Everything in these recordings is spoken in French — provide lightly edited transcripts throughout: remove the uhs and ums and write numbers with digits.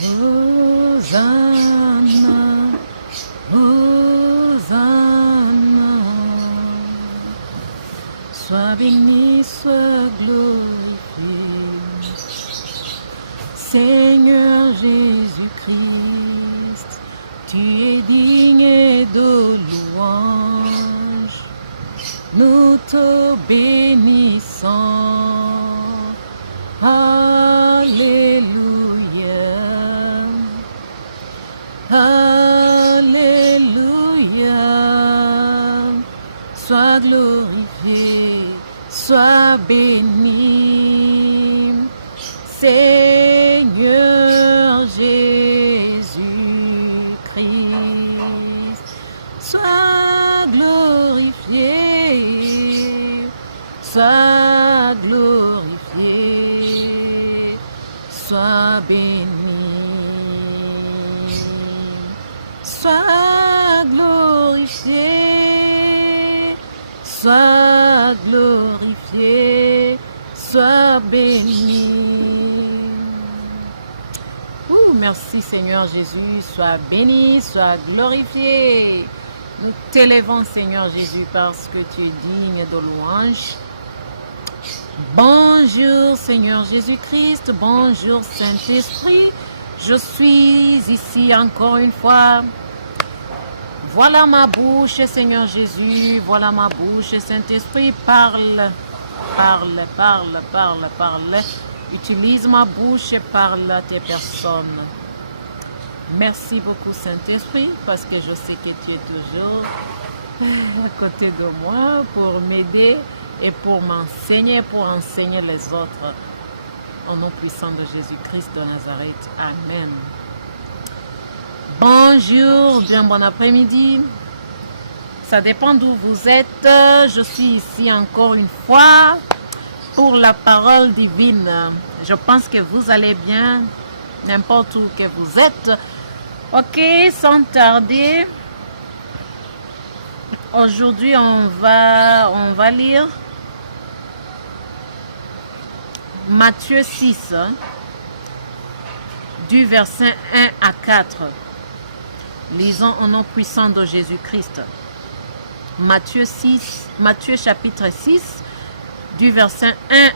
Hosanna, Hosanna. Sois béni, sois glorifié. Seigneur Jésus-Christ, tu es digne de louange. Nous te bénissons. Alléluia. Alléluia. Sois glorifié, sois béni. Seigneur Jésus-Christ, sois glorifié, sois glorifié, sois béni, sois glorifié, sois glorifié, sois béni. Merci Seigneur Jésus, sois béni, sois glorifié. Nous t'élèvons Seigneur Jésus parce que tu es digne de louange. Bonjour Seigneur Jésus-Christ, bonjour Saint-Esprit. Je suis ici encore une fois. Voilà ma bouche Seigneur Jésus, voilà ma bouche Saint-Esprit, parle, parle, parle, parle, parle. Utilise ma bouche et parle à tes personnes. Merci beaucoup Saint-Esprit parce que je sais que tu es toujours à côté de moi pour m'aider et pour m'enseigner, pour enseigner les autres. Au nom puissant de Jésus-Christ de Nazareth. Amen. Bonjour, bien bon après-midi. Ça dépend d'où vous êtes. Je suis ici encore une fois pour la parole divine. Je pense que vous allez bien, n'importe où que vous êtes. Ok, sans tarder, aujourd'hui on va lire Matthieu 6, du verset 1 à 4. Lisons au nom puissant de Jésus-Christ. Matthieu chapitre 6, du verset 1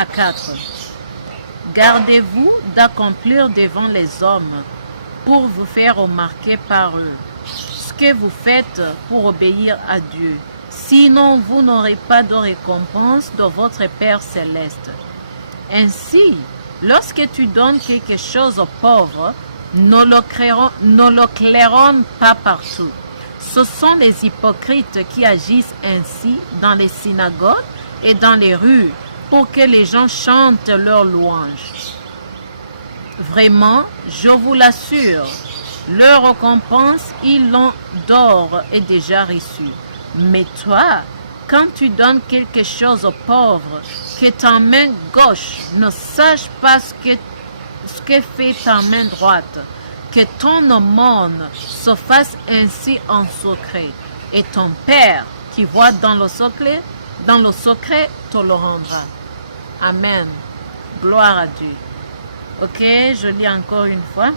à 4. Gardez-vous d'accomplir devant les hommes pour vous faire remarquer par eux ce que vous faites pour obéir à Dieu. Sinon, vous n'aurez pas de récompense de votre Père céleste. Ainsi, lorsque tu donnes quelque chose aux pauvres, ne le claironne pas partout. Ce sont les hypocrites qui agissent ainsi dans les synagogues et dans les rues pour que les gens chantent leurs louanges. Vraiment, je vous l'assure, leur récompense, ils l'ont d'or et déjà reçue. Mais toi, quand tu donnes quelque chose aux pauvres, que ta main gauche ne sache pas ce que fait ta main droite, que ton aumône se fasse ainsi en secret, et ton Père qui voit dans le secret te le rendra. Amen. Gloire à Dieu. Ok, je lis encore une fois.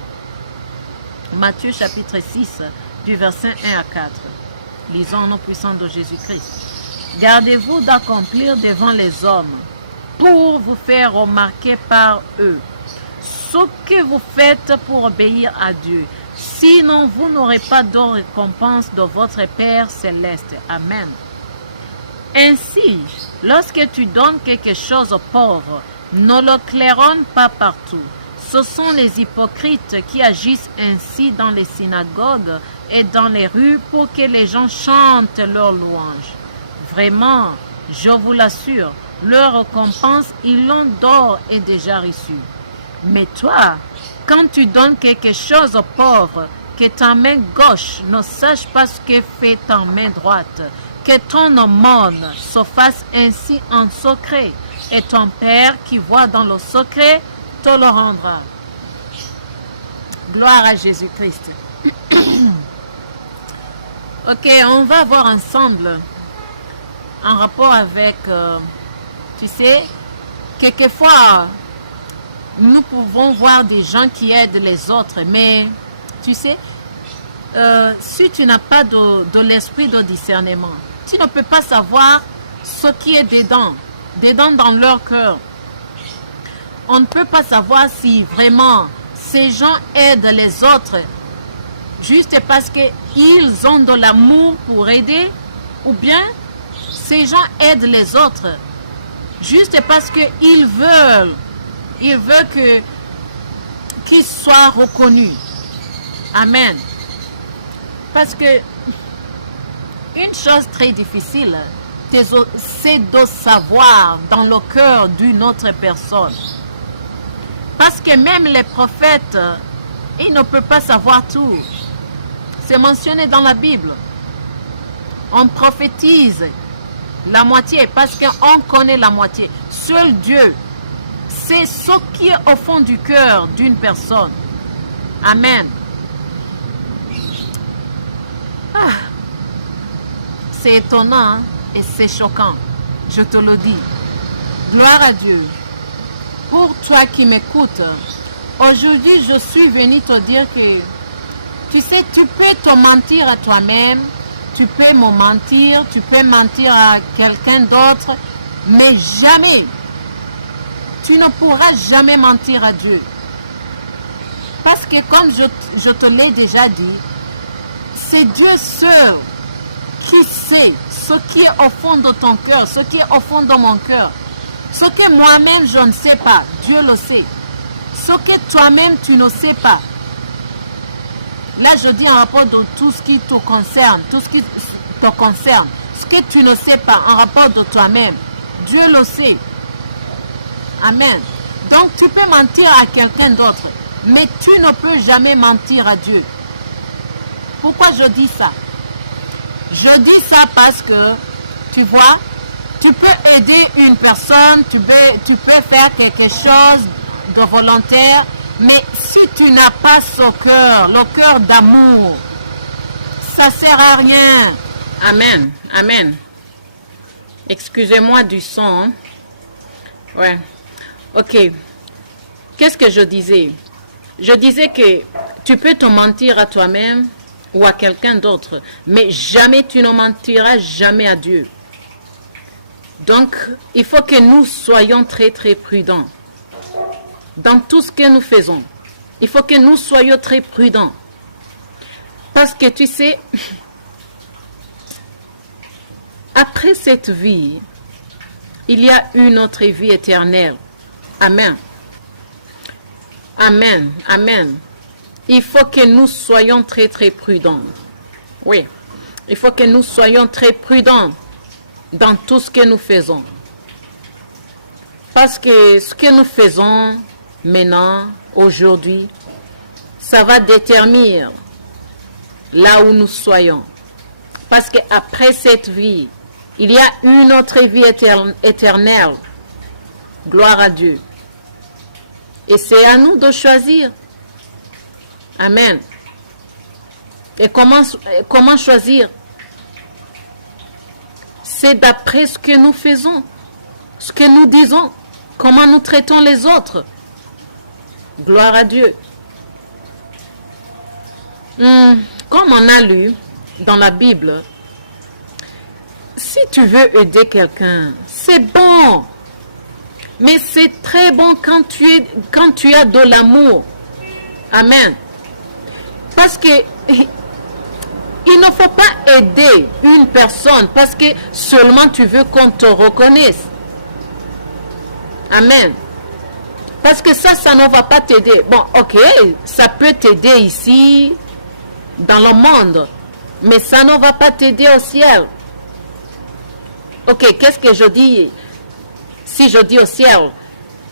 Matthieu chapitre 6, du verset 1 à 4. Lisons au nom puissant de Jésus-Christ. Gardez-vous d'accomplir devant les hommes pour vous faire remarquer par eux ce que vous faites pour obéir à Dieu. Sinon, vous n'aurez pas de récompense de votre Père céleste. Amen. Ainsi, lorsque tu donnes quelque chose aux pauvres, ne le claironne pas partout. Ce sont les hypocrites qui agissent ainsi dans les synagogues et dans les rues pour que les gens chantent leurs louanges. Vraiment, je vous l'assure, leur récompense, ils l'ont d'or et déjà reçue. Mais toi, quand tu donnes quelque chose aux pauvres, que ta main gauche ne sache pas ce que fait ta main droite, que ton aumône se fasse ainsi en secret, et ton Père qui voit dans le secret te le rendra. Gloire à Jésus-Christ. Ok, on va voir ensemble en rapport avec, tu sais, quelquefois, nous pouvons voir des gens qui aident les autres, mais tu sais, si tu n'as pas de l'esprit de discernement, tu ne peux pas savoir ce qui est dedans dans leur cœur. On ne peut pas savoir si vraiment ces gens aident les autres juste parce qu'ils ont de l'amour pour aider, ou bien ces gens aident les autres juste parce qu'ils veulent qu'ils soient reconnus. Amen. Parce que une chose très difficile, c'est de savoir dans le cœur d'une autre personne. Parce que même les prophètes, ils ne peuvent pas savoir tout. C'est mentionné dans la Bible. On prophétise la moitié parce qu'on connaît la moitié. Seul Dieu sait ce qui est au fond du cœur d'une personne. Amen. C'est étonnant, hein, et c'est choquant. Je te le dis. Gloire à Dieu. Pour toi qui m'écoutes, aujourd'hui je suis venu te dire que, tu sais, tu peux te mentir à toi-même, tu peux me mentir, tu peux mentir à quelqu'un d'autre, mais jamais, tu ne pourras jamais mentir à Dieu. Parce que comme je te l'ai déjà dit, c'est Dieu seul qui sait ce qui est au fond de ton cœur, ce qui est au fond de mon cœur. Ce que moi-même je ne sais pas, Dieu le sait. Ce que toi-même tu ne sais pas. Là je dis en rapport de tout ce qui te concerne, tout ce qui te concerne. Ce que tu ne sais pas en rapport de toi-même, Dieu le sait. Amen. Donc tu peux mentir à quelqu'un d'autre, mais tu ne peux jamais mentir à Dieu. Pourquoi je dis ça? Je dis ça parce que, tu vois, tu peux aider une personne, tu peux faire quelque chose de volontaire, mais si tu n'as pas ce cœur, le cœur d'amour, ça ne sert à rien. Amen, amen. Excusez-moi du son. Hein? Ouais. Ok. Qu'est-ce que je disais? Je disais que tu peux te mentir à toi-même ou à quelqu'un d'autre, mais jamais tu ne mentiras jamais à Dieu. Donc, il faut que nous soyons très très prudents dans tout ce que nous faisons. Il faut que nous soyons très prudents. Parce que tu sais, après cette vie, il y a une autre vie éternelle. Amen. Amen. Amen. Il faut que nous soyons très très prudents. Oui. Il faut que nous soyons très prudents dans tout ce que nous faisons. Parce que ce que nous faisons maintenant, aujourd'hui, ça va déterminer là où nous soyons. Parce qu'après cette vie, il y a une autre vie éternelle. Gloire à Dieu. Et c'est à nous de choisir. Amen. Et comment choisir? C'est d'après ce que nous faisons, ce que nous disons, comment nous traitons les autres. Gloire à Dieu. Comme on a lu dans la Bible, si tu veux aider quelqu'un, c'est bon. Mais c'est très bon quand tu as de l'amour. Amen. Parce que il ne faut pas aider une personne parce que seulement tu veux qu'on te reconnaisse. Amen. Parce que ça ne va pas t'aider. Bon, ok, ça peut t'aider ici, dans le monde, mais ça ne va pas t'aider au ciel. Ok, qu'est-ce que je dis? Si je dis au ciel,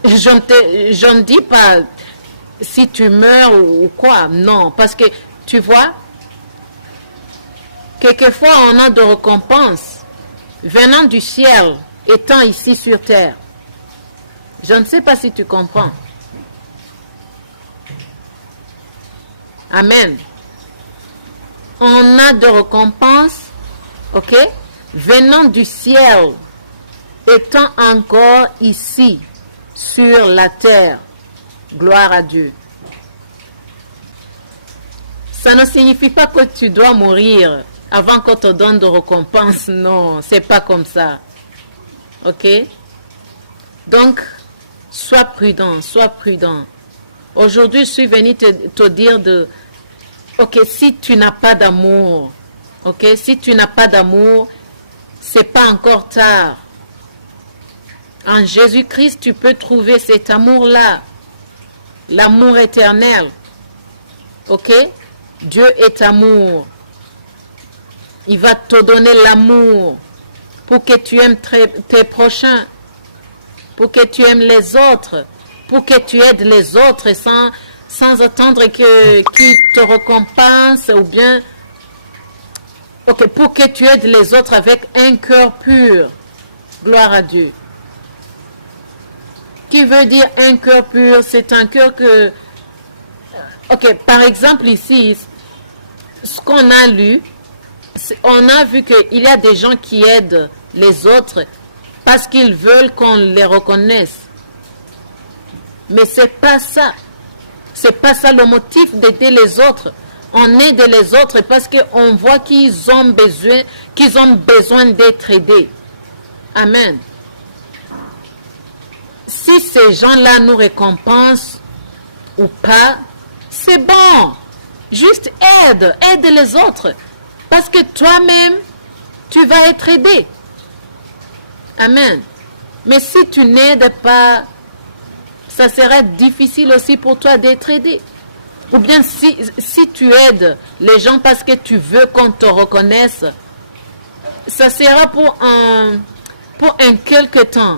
je ne dis pas si tu meurs ou quoi. Non, parce que tu vois, quelquefois on a de récompenses venant du ciel, étant ici sur terre. Je ne sais pas si tu comprends. Amen. On a de récompenses, ok, venant du ciel, étant encore ici, sur la terre. Gloire à Dieu. Ça ne signifie pas que tu dois mourir avant qu'on te donne de récompense. Non, c'est pas comme ça. Ok? Donc, sois prudent, sois prudent. Aujourd'hui, je suis venu te dire de... Ok, si tu n'as pas d'amour, ok, si tu n'as pas d'amour, c'est pas encore tard. En Jésus-Christ, tu peux trouver cet amour-là. L'amour éternel. Ok? Dieu est amour. Il va te donner l'amour pour que tu aimes tes prochains, pour que tu aimes les autres, pour que tu aides les autres sans attendre qu'ils te récompensent ou bien pour que tu aides les autres avec un cœur pur. Gloire à Dieu. Qui veut dire un cœur pur? C'est un cœur que... Ok, par exemple ici, ce qu'on a lu, on a vu qu'il y a des gens qui aident les autres parce qu'ils veulent qu'on les reconnaisse. Mais c'est pas ça. C'est pas ça le motif d'aider les autres. On aide les autres parce qu'on voit qu'ils ont besoin d'être aidés. Amen. Si ces gens-là nous récompensent ou pas, c'est bon. Juste aide les autres. Parce que toi-même, tu vas être aidé. Amen. Mais si tu n'aides pas, ça sera difficile aussi pour toi d'être aidé. Ou bien si tu aides les gens parce que tu veux qu'on te reconnaisse, ça sera pour un quelque temps.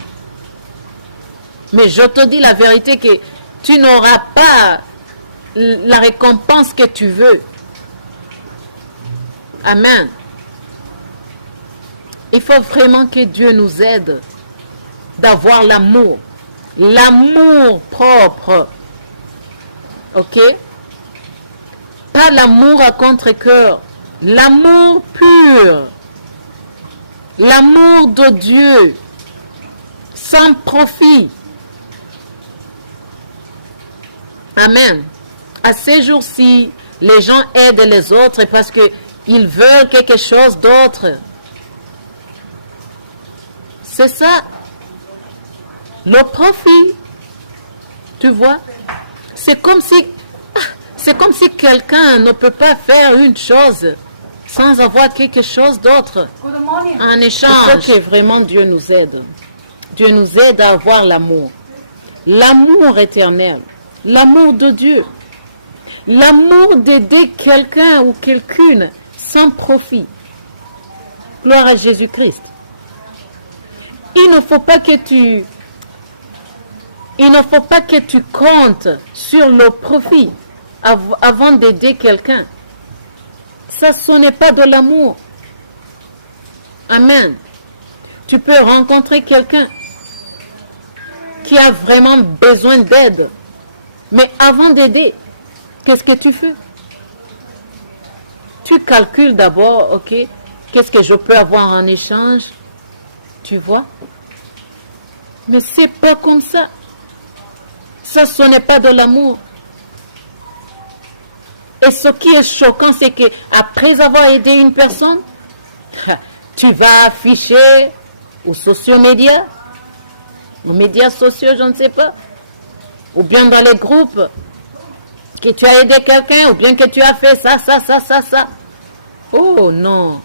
Mais je te dis la vérité que tu n'auras pas la récompense que tu veux. Amen. Il faut vraiment que Dieu nous aide d'avoir l'amour. L'amour propre. Ok? Pas l'amour à contre-cœur. L'amour pur. L'amour de Dieu. Sans profit. Amen. À ces jours-ci, les gens aident les autres parce qu'ils veulent quelque chose d'autre. C'est ça. Le profit. Tu vois? C'est comme si quelqu'un ne peut pas faire une chose sans avoir quelque chose d'autre en échange. Il faut que vraiment Dieu nous aide. Dieu nous aide à avoir l'amour. L'amour éternel. L'amour de Dieu. L'amour d'aider quelqu'un ou quelqu'une sans profit. Gloire à Jésus-Christ. Il ne faut pas que tu comptes sur le profit avant d'aider quelqu'un. Ça, ce n'est pas de l'amour. Amen. Tu peux rencontrer quelqu'un qui a vraiment besoin d'aide. Mais avant d'aider, qu'est-ce que tu fais? Tu calcules d'abord, ok, qu'est-ce que je peux avoir en échange? Tu vois? Mais c'est pas comme ça. Ça, ce n'est pas de l'amour. Et ce qui est choquant, c'est que après avoir aidé une personne, tu vas afficher aux médias sociaux, je ne sais pas, ou bien dans les groupes, que tu as aidé quelqu'un, ou bien que tu as fait ça. Oh non,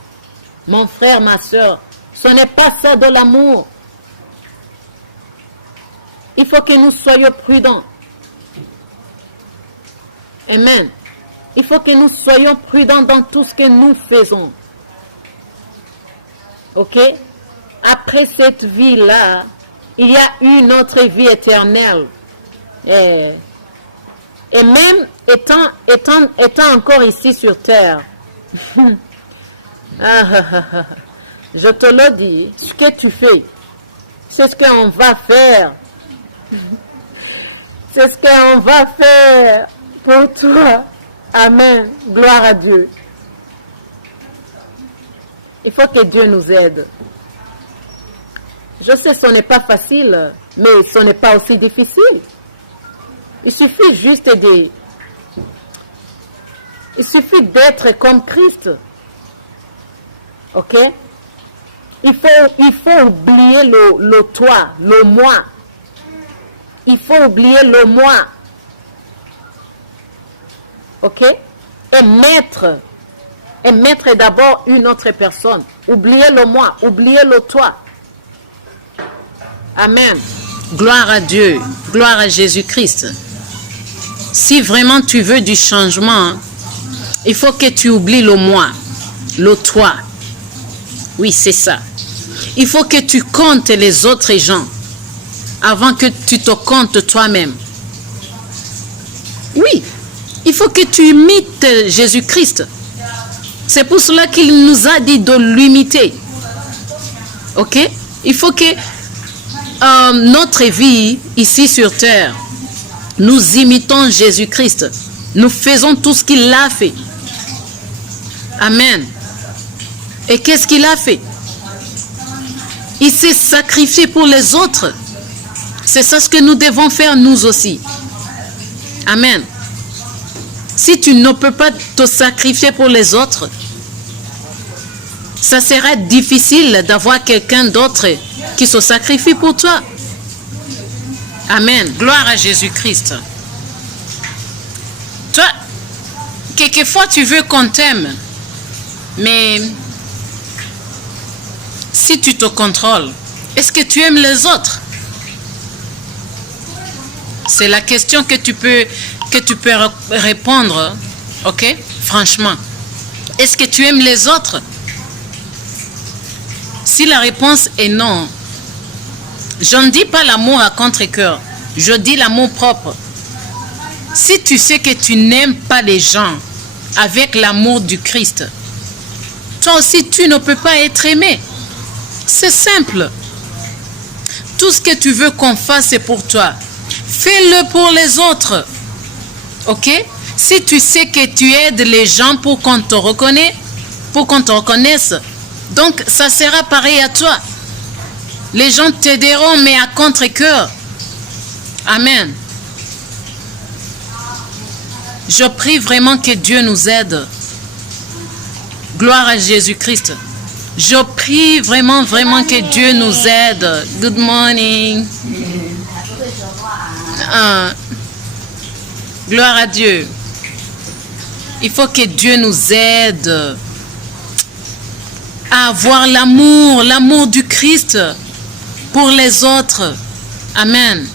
mon frère, ma soeur, ce n'est pas ça de l'amour. Il faut que nous soyons prudents. Amen. Il faut que nous soyons prudents dans tout ce que nous faisons. Ok? Après cette vie-là, il y a une autre vie éternelle. Et même étant encore ici sur terre, je te le dis, ce que tu fais, c'est ce qu'on va faire. C'est ce qu'on va faire pour toi. Amen. Gloire à Dieu. Il faut que Dieu nous aide. Je sais, ce n'est pas facile, mais ce n'est pas aussi difficile. Il suffit juste de... Il suffit d'être comme Christ. Ok? Il faut oublier le toi, le moi. Il faut oublier le moi. Ok? Et mettre d'abord une autre personne. Oublier le moi, oublier le toi. Amen. Gloire à Dieu, gloire à Jésus-Christ. Si vraiment tu veux du changement, il faut que tu oublies le moi, le toi. Oui, c'est ça. Il faut que tu comptes les autres gens avant que tu te comptes toi-même. Oui, il faut que tu imites Jésus-Christ. C'est pour cela qu'il nous a dit de l'imiter. Ok? Il faut que notre vie ici sur terre, nous imitons Jésus-Christ. Nous faisons tout ce qu'il a fait. Amen. Et qu'est-ce qu'il a fait? Il s'est sacrifié pour les autres. C'est ça ce que nous devons faire nous aussi. Amen. Si tu ne peux pas te sacrifier pour les autres, ça sera difficile d'avoir quelqu'un d'autre qui se sacrifie pour toi. Amen. Gloire à Jésus-Christ. Toi, quelquefois tu veux qu'on t'aime, mais si tu te contrôles, est-ce que tu aimes les autres? C'est la question que tu peux répondre, ok? Franchement, est-ce que tu aimes les autres? Si la réponse est non, je ne dis pas l'amour à contre-cœur, je dis l'amour propre. Si tu sais que tu n'aimes pas les gens avec l'amour du Christ, toi aussi tu ne peux pas être aimé. C'est simple. Tout ce que tu veux qu'on fasse, c'est pour toi. Fais-le pour les autres. Ok? Si tu sais que tu aides les gens pour qu'on te reconnaisse, donc ça sera pareil à toi. Les gens t'aideront, mais à contre-cœur. Amen. Je prie vraiment que Dieu nous aide. Gloire à Jésus-Christ. Je prie vraiment que Dieu nous aide. Good morning. Gloire à Dieu. Il faut que Dieu nous aide à avoir l'amour du Christ pour les autres. Amen.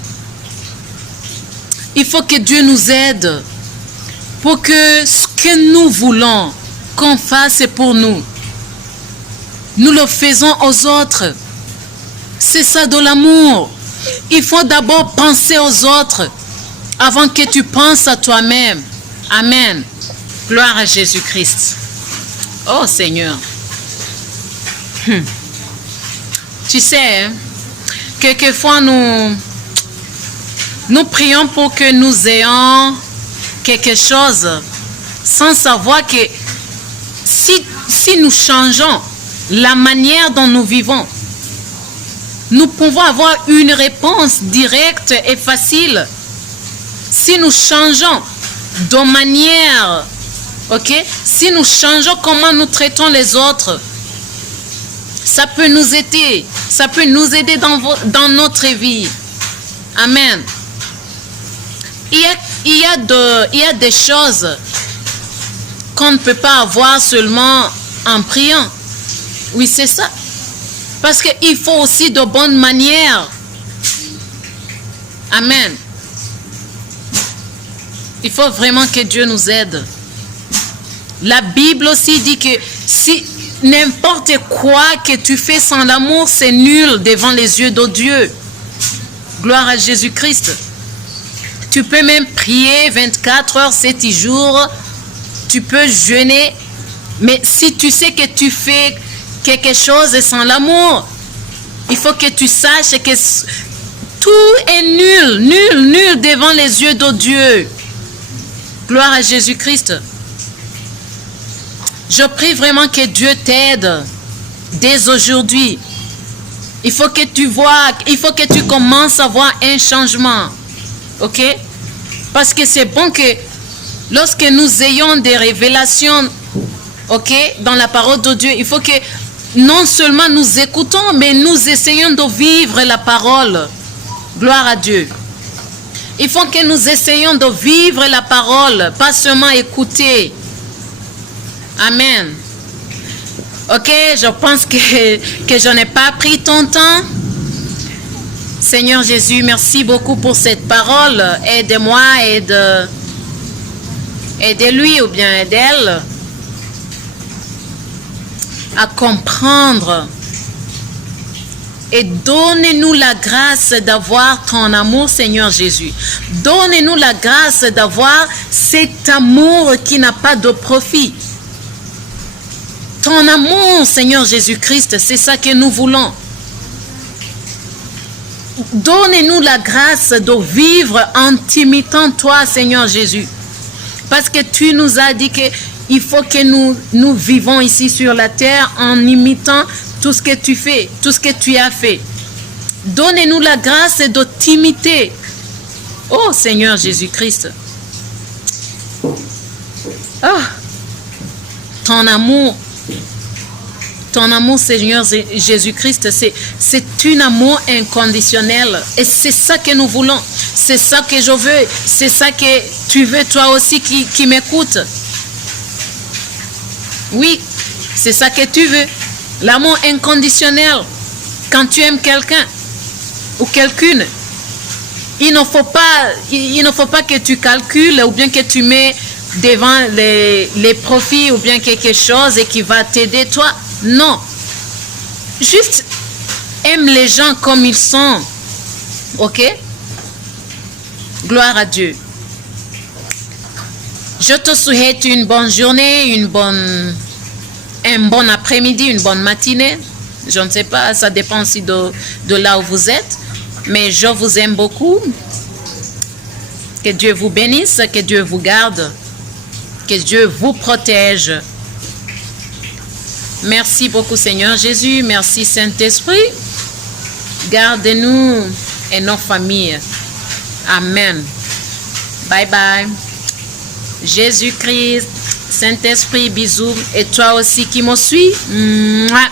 Il faut que Dieu nous aide pour que ce que nous voulons qu'on fasse pour nous, nous le faisons aux autres. C'est ça de l'amour. Il faut d'abord penser aux autres avant que tu penses à toi-même. Amen. Gloire à Jésus-Christ. Oh Seigneur. Tu sais, quelquefois nous prions pour que nous ayons quelque chose sans savoir que si nous changeons la manière dont nous vivons, nous pouvons avoir une réponse directe et facile. Si nous changeons de manière, ok? Si nous changeons comment nous traitons les autres, ça peut nous aider. Ça peut nous aider dans notre vie. Amen. Il y a des choses qu'on ne peut pas avoir seulement en priant. Oui, c'est ça. Parce qu'il faut aussi de bonnes manières. Amen. Il faut vraiment que Dieu nous aide. La Bible aussi dit que si n'importe quoi que tu fais sans l'amour, c'est nul devant les yeux de Dieu. Gloire à Jésus-Christ. Tu peux même prier 24 heures, 7 jours. Tu peux jeûner. Mais si tu sais que tu fais quelque chose sans l'amour, il faut que tu saches que tout est nul devant les yeux de Dieu. Gloire à Jésus-Christ. Je prie vraiment que Dieu t'aide dès aujourd'hui. Il faut que tu vois, il faut que tu commences à voir un changement. Ok? Parce que c'est bon que lorsque nous ayons des révélations, ok, dans la parole de Dieu, il faut que non seulement nous écoutons, mais nous essayons de vivre la parole. Gloire à Dieu. Il faut que nous essayions de vivre la parole, pas seulement écouter. Amen. Ok, je pense que je n'ai pas pris ton temps. Seigneur Jésus, merci beaucoup pour cette parole. Aide-moi, aide-lui ou bien aide-elle à comprendre. Et donnez-nous la grâce d'avoir ton amour, Seigneur Jésus. Donnez-nous la grâce d'avoir cet amour qui n'a pas de profit. Ton amour, Seigneur Jésus-Christ, c'est ça que nous voulons. Donnez-nous la grâce de vivre en t'imitant toi, Seigneur Jésus. Parce que tu nous as dit qu'il faut que nous vivons ici sur la terre en imitant tout ce que tu fais, tout ce que tu as fait. Donnez-nous la grâce de t'imiter. Oh Seigneur Jésus-Christ. Oh, ton amour, Seigneur Jésus-Christ, c'est un amour inconditionnel. Et c'est ça que nous voulons. C'est ça que je veux. C'est ça que tu veux toi aussi qui m'écoutes. Oui, c'est ça que tu veux. L'amour inconditionnel. Quand tu aimes quelqu'un ou quelqu'une, il ne faut pas que tu calcules ou bien que tu mets devant les profits ou bien quelque chose et qui va t'aider toi. Non. Juste aime les gens comme ils sont. Ok? Gloire à Dieu. Je te souhaite une bonne journée, un bon après-midi, une bonne matinée. Je ne sais pas, ça dépend aussi de là où vous êtes. Mais je vous aime beaucoup. Que Dieu vous bénisse, que Dieu vous garde, que Dieu vous protège. Merci beaucoup Seigneur Jésus, merci Saint-Esprit. Gardez-nous et nos familles. Amen. Bye bye. Jésus-Christ, Saint-Esprit, bisous. Et toi aussi qui me suis. Mouah.